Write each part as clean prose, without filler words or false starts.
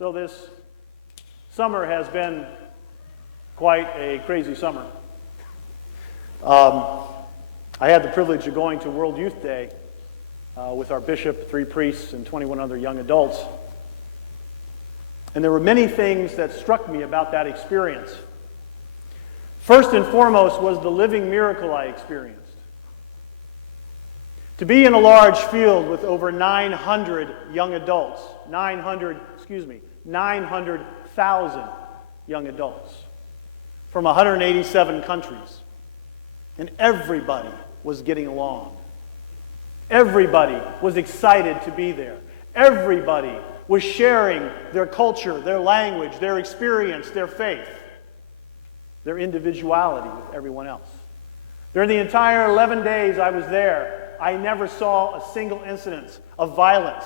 So this summer has been quite a crazy summer. I had the privilege of going to World Youth Day with our bishop, 3 priests, and 21 other young adults. And there were many things that struck me about that experience. First and foremost was the living miracle I experienced. To be in a large field with over 900 young adults, 900,000 young adults from 187 countries. And everybody was getting along. Everybody was excited to be there. Everybody was sharing their culture, their language, their experience, their faith, their individuality with everyone else. During the entire 11 days I was there, I never saw a single incident of violence,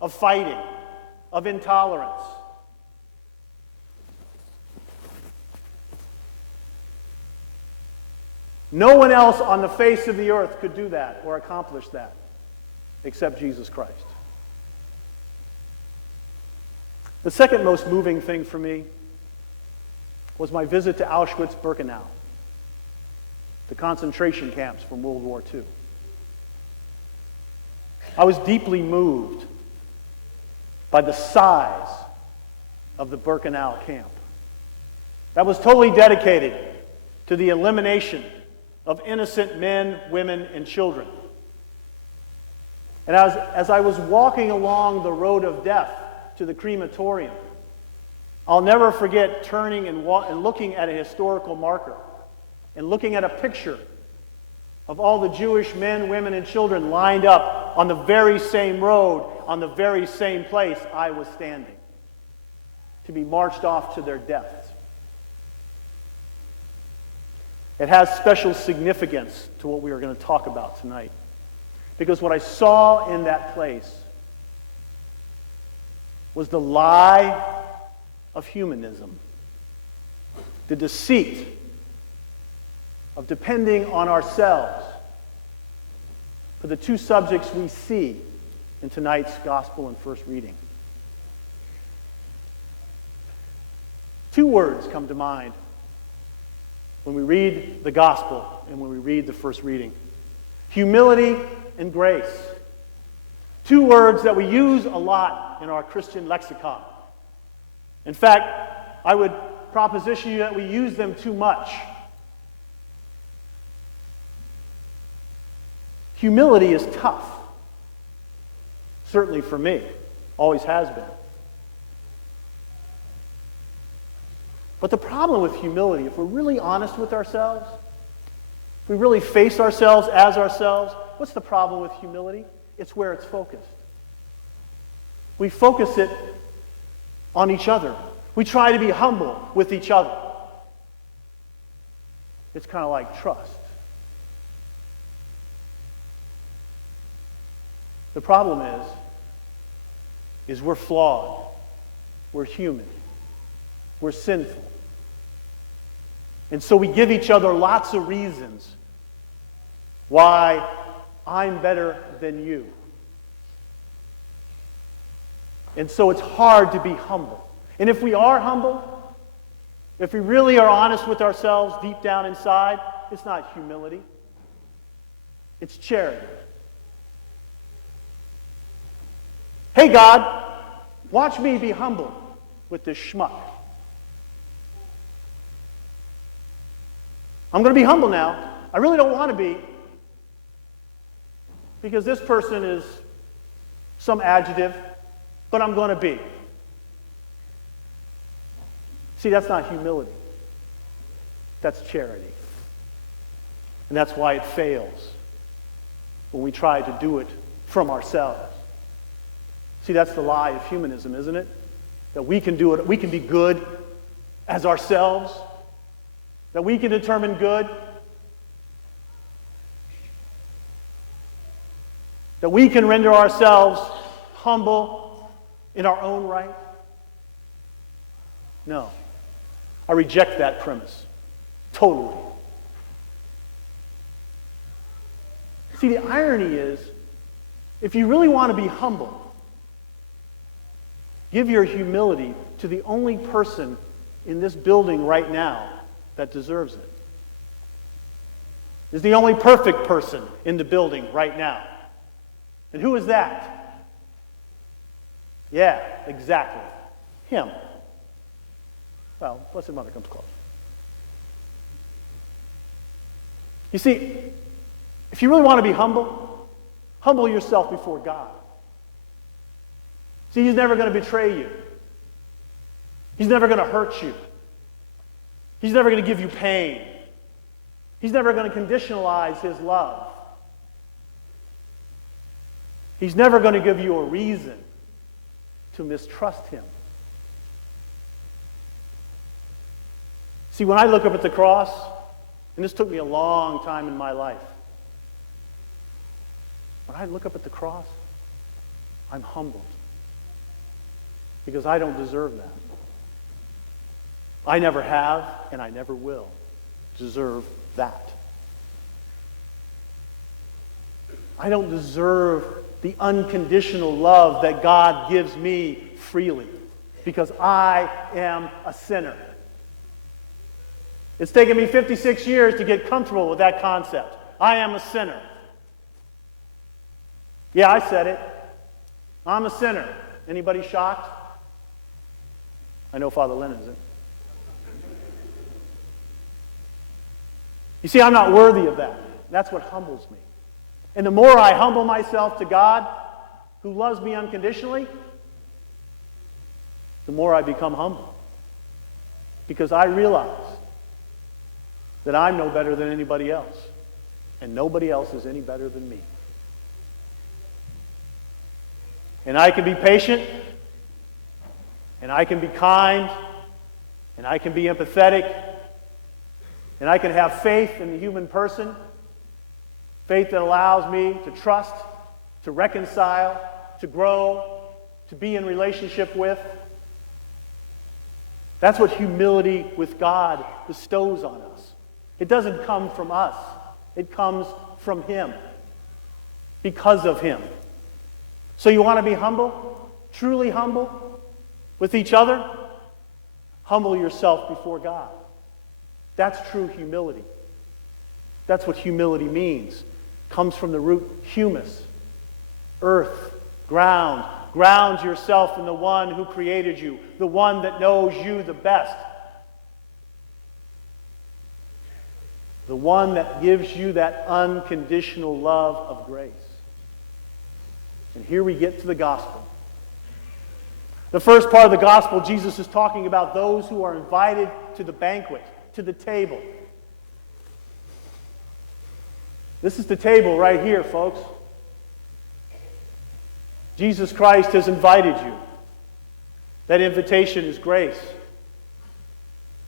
of fighting, of intolerance. No one else on the face of the earth could do that or accomplish that except Jesus Christ. The second most moving thing for me was my visit to Auschwitz-Birkenau, the concentration camps from World War II. I was deeply moved by the size of the Birkenau camp. That was totally dedicated to the elimination of innocent men, women, and children. And as I was walking along the road of death to the crematorium, I'll never forget turning and looking at a historical marker and looking at a picture of all the Jewish men, women, and children lined up on the very same road, on the very same place I was standing, to be marched off to their deaths. It has special significance to what we are going to talk about tonight. Because what I saw in that place was the lie of humanism, the deceit of depending on ourselves for the two subjects we see in tonight's gospel and first reading. Two words come to mind when we read the gospel and when we read the first reading: humility and grace. Two words that we use a lot in our Christian lexicon. In fact, I would proposition you that we use them too much. Humility is tough. Certainly for me. Always has been. But the problem with humility, if we're really honest with ourselves, if we really face ourselves as ourselves, what's the problem with humility? It's where it's focused. We focus it on each other. We try to be humble with each other. It's kind of like trust. The problem is we're flawed. We're human. We're sinful. And so we give each other lots of reasons why I'm better than you. And so it's hard to be humble. And if we are humble, if we really are honest with ourselves deep down inside, it's not humility. It's charity. Hey God, watch me be humble with this schmuck. I'm going to be humble now. I really don't want to be, because this person is some adjective, but I'm going to be. See, that's not humility. That's charity. And that's why it fails when we try to do it from ourselves. See, that's the lie of humanism, isn't it? That we can do it, we can be good as ourselves, that we can determine good, that we can render ourselves humble in our own right. No. I reject that premise. Totally. See, the irony is, if you really want to be humble, Give your humility to the only person in this building right now that deserves it. Is the only perfect person in the building right now. And who is that? Yeah, exactly. Him. Well, Blessed Mother comes close. You see, if you really want to be humble, humble yourself before God. See, He's never going to betray you. He's never going to hurt you. He's never going to give you pain. He's never going to conditionalize His love. He's never going to give you a reason to mistrust Him. See, when I look up at the cross, and this took me a long time in my life, when I look up at the cross, I'm humbled. Because I don't deserve that. I never have, and I never will deserve that. I don't deserve the unconditional love that God gives me freely because I am a sinner. It's taken me 56 years to get comfortable with that concept. I am a sinner. Yeah, I said it. I'm a sinner. Anybody shocked? I know Father Lynn isn't. You see, I'm not worthy of that. That's what humbles me. And the more I humble myself to God, who loves me unconditionally, the more I become humble. Because I realize that I'm no better than anybody else. And nobody else is any better than me. And I can be patient, and I can be kind, and I can be empathetic, and I can have faith in the human person, faith that allows me to trust, to reconcile, to grow, to be in relationship with. That's what humility with God bestows on us. It doesn't come from us. It comes from Him, because of Him. So you want to be humble, truly humble with each other? Humble yourself before God. That's true humility. That's what humility means. Comes from the root humus, earth, ground. Ground yourself in the one who created you, the one that knows you the best, the one that gives you that unconditional love of grace. And here we get to the gospel. The first part of the gospel, Jesus is talking about those who are invited to the banquet, to the table. This is the table right here, folks. Jesus Christ has invited you. That invitation is grace.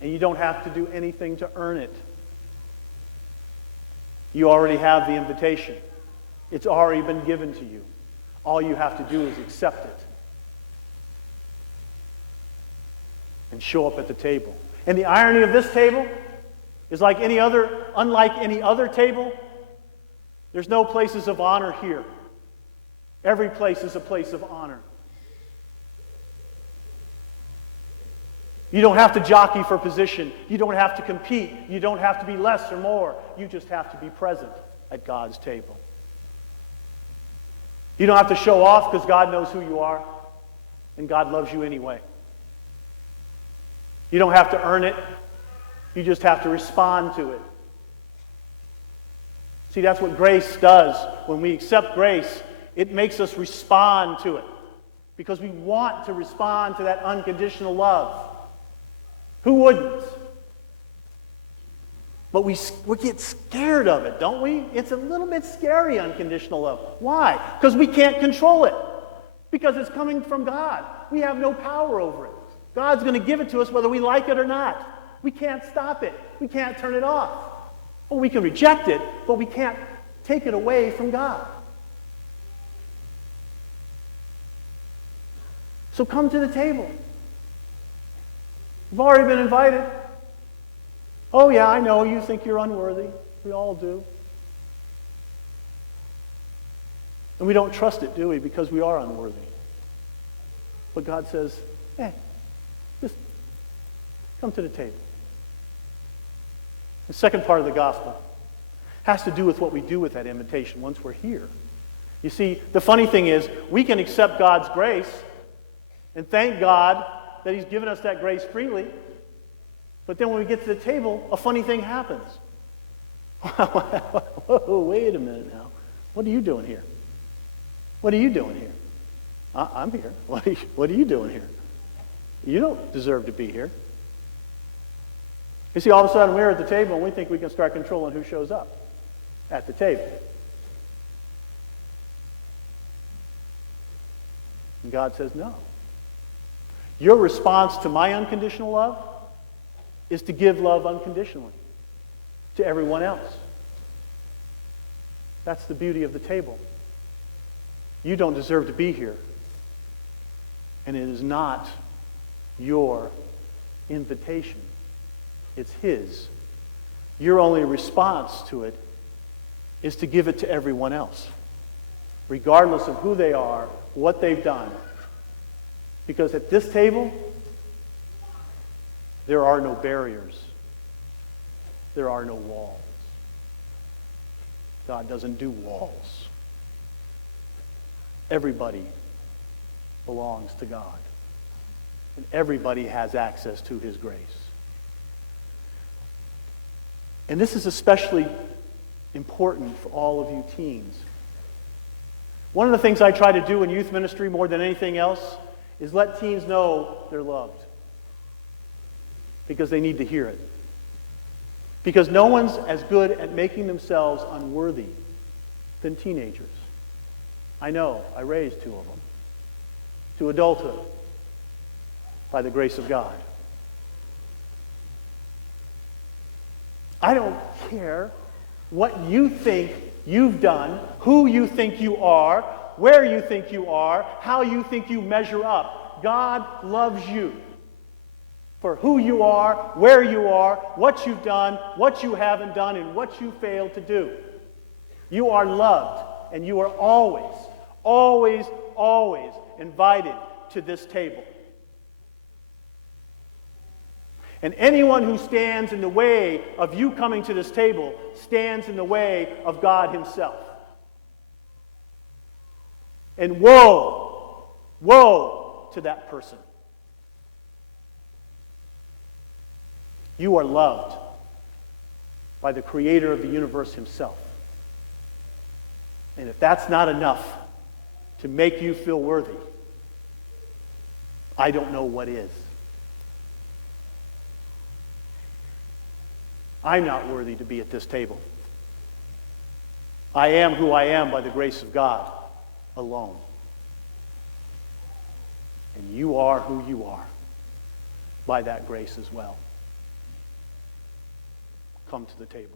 And you don't have to do anything to earn it. You already have the invitation. It's already been given to you. All you have to do is accept it. And show up at the table. And the irony of this table is unlike any other table, there's no places of honor here. Every place is a place of honor. You don't have to jockey for position. You don't have to compete. You don't have to be less or more. You just have to be present at God's table. You don't have to show off because God knows who you are, and God loves you anyway. You don't have to earn it. You just have to respond to it. See, that's what grace does. When we accept grace, it makes us respond to it because we want to respond to that unconditional love. Who wouldn't? But we get scared of it, don't we? It's a little bit scary, unconditional love. Why? Because we can't control it. Because it's coming from God. We have no power over it. God's going to give it to us whether we like it or not. We can't stop it. We can't turn it off. Well, we can reject it, but we can't take it away from God. So come to the table. You've already been invited. Oh yeah, I know you think you're unworthy. We all do. And we don't trust it, do we? Because we are unworthy. But God says, hey, just come to the table. The second part of the gospel has to do with what we do with that invitation once we're here. You see, the funny thing is, we can accept God's grace and thank God that He's given us that grace freely. But then when we get to the table, a funny thing happens. Whoa, wait a minute now. What are you doing here? What are you doing here? I'm here. What are you doing here? You don't deserve to be here. You see, all of a sudden we're at the table and we think we can start controlling who shows up at the table. And God says, no. Your response to my unconditional love is to give love unconditionally to everyone else. That's the beauty of the table. You don't deserve to be here. And it is not your invitation. It's His. Your only response to it is to give it to everyone else, regardless of who they are, what they've done. Because at this table, there are no barriers. There are no walls. God doesn't do walls. Everybody belongs to God. And everybody has access to His grace. And this is especially important for all of you teens. One of the things I try to do in youth ministry more than anything else is let teens know they're loved. Because they need to hear it. Because no one's as good at making themselves unworthy than teenagers. I know, I raised two of them to adulthood by the grace of God. I don't care what you think you've done, who you think you are, where you think you are, how you think you measure up. God loves you for who you are, where you are, what you've done, what you haven't done, and what you failed to do. You are loved, and you are always, always, always invited to this table. And anyone who stands in the way of you coming to this table stands in the way of God Himself. And woe, woe to that person. You are loved by the Creator of the universe Himself. And if that's not enough to make you feel worthy, I don't know what is. I'm not worthy to be at this table. I am who I am by the grace of God alone. And you are who you are by that grace as well. Come to the table.